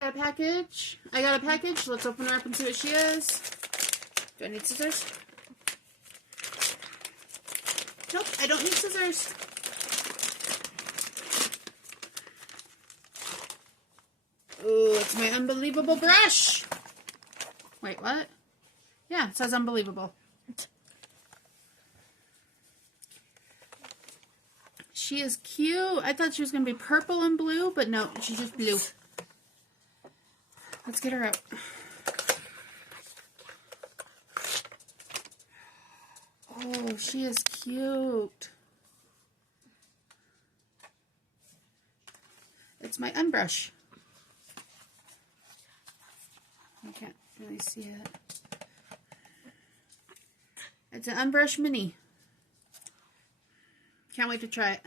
Got a package. I got a package. Let's open her up and see what she is. Do I need scissors? Nope, I don't need scissors. Ooh, it's my unbelievable brush. Wait, what? Yeah, it says unbelievable. She is cute. I thought she was going to be purple and blue, but no, she's just blue. Let's get her out. Oh, she is cute. It's my unbrush. I can't really see it. It's an unbrush mini. Can't wait to try it.